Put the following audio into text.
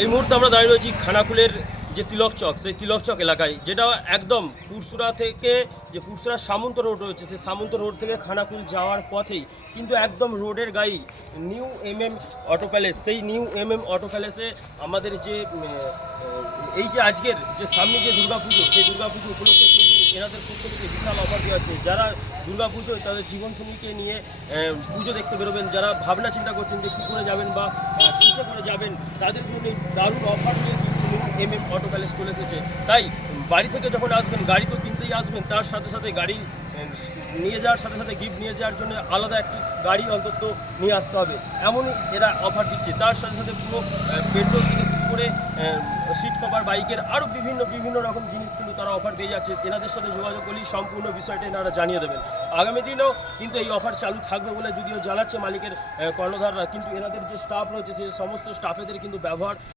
এই মুহূর্তে আমরা দাঁড়িয়ে রয়েছি খানাকুলের যে তিলক চক, সেই তিলক চক এলাকায়, যেটা একদম পুরসুরা থেকে যে পুরসুরা সামন্ত রোড রয়েছে, সেই সামন্ত রোড থেকে খানাকুল যাওয়ার পথেই কিন্তু একদম রোডের গায়ে নিউ অটো প্যালেস, সেই নিউ অটো প্যালেসে আমাদের যে এই যে আজকের যে সামনে যে দুর্গাপুজো, সেই দুর্গাপুজো উপলক্ষে কিন্তু এনাদের পক্ষ থেকে বিশাল অফার দেওয়া হচ্ছে। যারা দুর্গাপুজো তাদের জীবনসঙ্গীকে নিয়ে পুজো দেখতে বেরোবেন, যারা ভাবনা চিন্তা করছেন যে কী করে যাবেন বা কিসে করে যাবেন, তাদের জন্য দারুণ অফার নিয়ে কিন্তু অটো প্যালেস চলে এসেছে। তাই বাড়ি থেকে যখন আসবেন, গাড়ি তো কিনতেই আসবেন, তার সাথে সাথে গাড়ি নিয়ে যাওয়ার সাথে সাথে গিফট নিয়ে যাওয়ার জন্য আলাদা একটি গাড়ি অন্তত নিয়ে আসতে হবে, এমনই এরা অফার দিচ্ছে। তার সাথে সাথে পুরো পেট্রোল থেকে শুরু করে সিট কভার, বাইকের আরও বিভিন্ন রকম জিনিস কিন্তু তারা অফার দিয়ে যাচ্ছে। এনাদের সাথে যোগাযোগ করলেই সম্পূর্ণ বিষয়টা এনারা জানিয়ে দেবেন। আগামী দিনেও কিন্তু এই অফার চালু থাকবে বলে যদিও জানাচ্ছে মালিকের কর্ণধাররা, কিন্তু এনাদের যে স্টাফ রয়েছে সেই সমস্ত স্টাফেদের কিন্তু ব্যবহার